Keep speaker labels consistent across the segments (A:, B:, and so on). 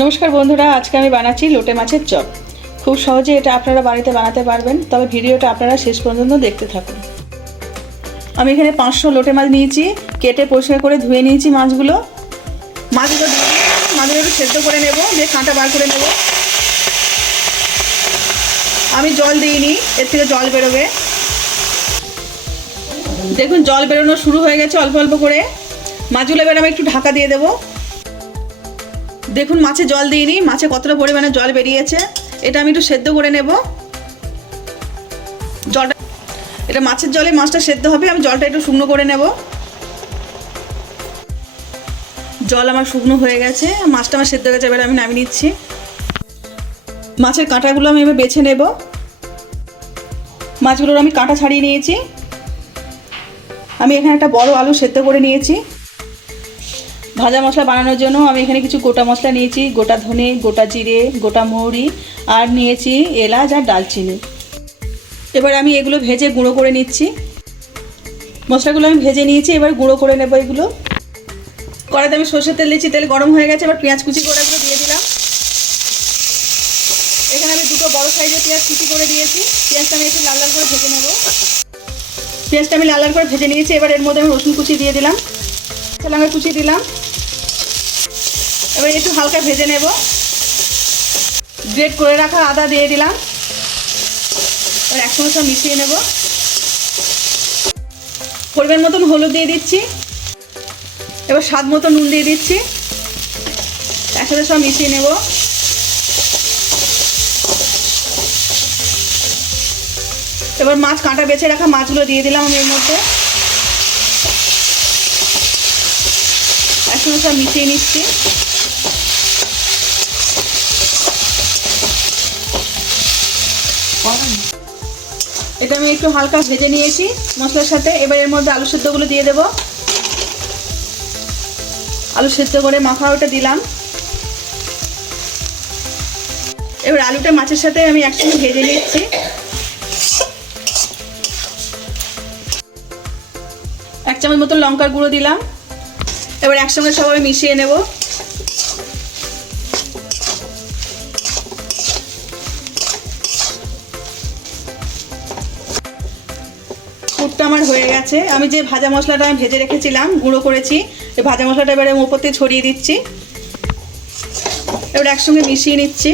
A: নমস্কার বন্ধুরা, আজকে আমি বানাচ্ছি লোটে মাছের চপ। খুব সহজে এটা আপনারা বাড়িতে বানাতে পারবেন, তবে ভিডিওটা আপনারা শেষ পর্যন্ত দেখতে থাকুন। আমি এখানে পাঁচশো লোটে মাছ নিয়েছি, কেটে পরিষ্কার করে ধুয়ে নিয়েছি মাছগুলো। মাছগুলো ধুয়ে মাছগুলো একটু সেদ্ধ করে নেব, দিয়ে কাঁটা বার করে নেব। আমি জল দিইনি, এর থেকে জল বেরোবে। দেখুন, জল বেরোনো শুরু হয়ে গেছে অল্প অল্প করে। মাছগুলো এবার আমি একটু ঢাকা দিয়ে দেবো। দেখুন, মাছে জল দিইনি। মাছে কতটা পরিমাণে জল বেরিয়েছে? এটা আমি একটু সেদ্ধ করে নেব। জলটা এটা মাছের জলে মাছটা সেদ্ধ হবে, আমি জলটা একটু শুকনো করে নেব। জল আমার শুকনো হয়ে গেছে, মাছটা আমার সেদ্ধ গেছে, এবার আমি নামিয়ে নিচ্ছি। মাছের কাঁটাগুলো আমি এবার বেছে নেব। মাছগুলোর আমি কাঁটা ছাড়িয়ে নিয়েছি। আমি এখানে একটা বড় আলু সেদ্ধ করে নিয়েছি। ভাজা মশলা বানানোর জন্য আমি এখানে কিছু গোটা মশলা নিয়েছি, গোটা ধনে, গোটা জিরে, গোটা মৌরি, আর নিয়েছি এলাচ আর ডালচিনি। এবার আমি এগুলো ভেজে গুঁড়ো করে নিচ্ছি। মশলাগুলো আমি ভেজে নিয়েছি, এবার গুঁড়ো করে নেব এগুলো। কড়াতে আমি সর্ষের তেল দিয়েছি, তেল গরম হয়ে গেছে, এবার পেঁয়াজ কুচি করে এগুলো দিয়ে দিলাম। এখানে আমি দুটো বড় সাইজের পেঁয়াজ কুচি করে দিয়েছি। পেঁয়াজটা আমি একটু লাল লাল করে ভেজে নেব। পেঁয়াজটা আমি লাল লাল করে ভেজে নিয়েছি, এবার এর মধ্যে আমি রসুন কুচি দিয়ে দিলাম। লঙ্কা কুচি দিলাম। এবার একটু হালকা ভেজে নেব। গ্রেট করে রাখা আদা দিয়ে দিলাম। এবার একসঙ্গে সব মিশিয়ে নেব। পরিমাণ মতন হলুদ দিয়ে দিচ্ছি। এবার স্বাদ মতো নুন দিয়ে দিচ্ছি। একসাথে সব মিশিয়ে নেব। এবার মাছ কাঁটা বেছে রাখা মাছগুলো দিয়ে দিলাম আমি এর মধ্যে। সব মিশিয়ে নিচ্ছি। এটা আমি একটু হালকা ভেজে নিয়েছি মশলার সাথে। এবার এর মধ্যে আলু সেদ্ধগুলো দিয়ে দেব। আলু সেদ্ধ করে মাখা ওটা দিলাম। এবার আলুটা মাছের সাথে আমি একসঙ্গে ভেজে নিচ্ছি। এক চামচ মতো লঙ্কার গুঁড়ো দিলাম। এবার একসঙ্গে সবাই মিশিয়ে নেব। কুটটা আমার হয়ে গেছে। আমি যে ভাজা মশলাটা আমি ভেজে রেখেছিলাম, গুঁড়ো করেছি এই ভাজা মশলাটা এবারে ওপর থেকে ছড়িয়ে দিচ্ছি। এবার একসঙ্গে মিশিয়ে নিচ্ছি।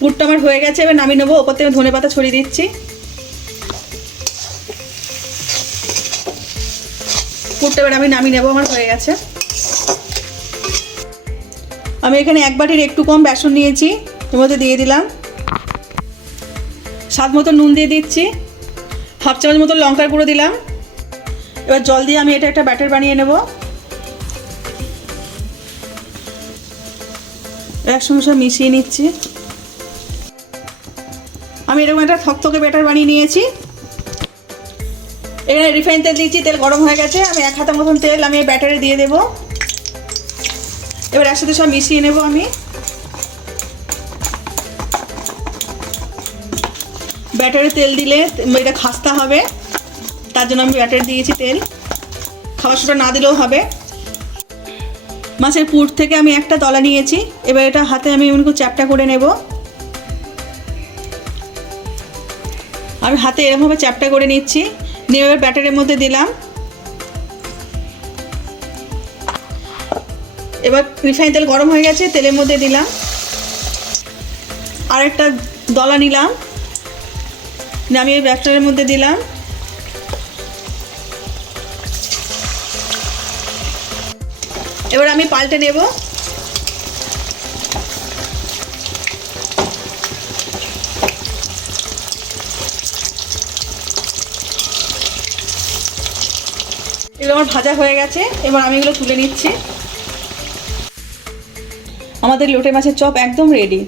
A: পুরটা আমার হয়ে গেছে, এবার নামিয়ে নেব ওপর থেকে ধনে পাতা ছড়িয়ে দিচ্ছি। পুরটা এবার আমি নামিয়ে নেব, আমার হয়ে গেছে। আমি এখানে এক বাটির একটু কম বেসন নিয়েছি, এর মধ্যে দিয়ে দিলাম। স্বাদ মতো নুন দিয়ে দিচ্ছি, হাফ চামচ মতো লঙ্কার গুঁড়ো দিলাম। এবার জল দিয়ে আমি এটা একটা ব্যাটার বানিয়ে নেব। একসঙ্গে সব মিশিয়ে নিচ্ছি। আমি এরকম একটা থকথকে ব্যাটার বানিয়ে নিয়েছি। এখানে রিফাইন তেল দিয়েছি, তেল গরম হয়ে গেছে। আমি এক হাতের মতন তেল আমি ব্যাটারে দিয়ে দেবো। এবার একসাথে সব মিশিয়ে নেব আমি। ব্যাটারে তেল দিলে এটা খাস্তা হবে। তার জন্য আমি ব্যাটারে দিয়েছি তেল। খাবার সোটা না দিলেও হবে। মাছের পুর থেকে আমি একটা তলা নিয়েছি। এবার এটা হাতে আমি এমন করে চ্যাপটা করে নেব। আমি হাতে এরকমভাবে চ্যাপটা করে নিচ্ছি। নিয়ে এবার ব্যাটারের মধ্যে দিলাম। এবার রিফাইন তেল গরম হয়ে গেছে, তেলের মধ্যে দিলাম। আর একটা দলা নিলাম। এই ব্যাটারের মধ্যে দিলাম। এবার আমি পাল্টে নেব। এগুলো আমার ভাজা হয়ে গেছে, এবার আমি এগুলো তুলে নিচ্ছি। আমাদের লোটে মাছের চপ একদম রেডি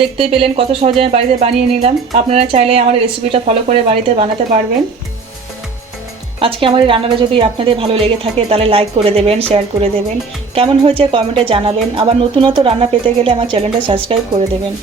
A: দেখতেই পেলেন কত সহজে আমি বাড়িতে বানিয়ে নিলাম। আপনারা চাইলে আমার রেসিপিটা ফলো করে বাড়িতে বানাতে পারবেন। আজকে আমার এই রান্নাটা যদি আপনাদের ভালো লেগে থাকে, তাহলে লাইক করে দেবেন শেয়ার করে দেবেন। কেমন হয়েছে কমেন্টে জানাবেন। আবার নতুন নতুন রান্না পেতে গেলে আমার চ্যানেলটা সাবস্ক্রাইব করে দেবেন।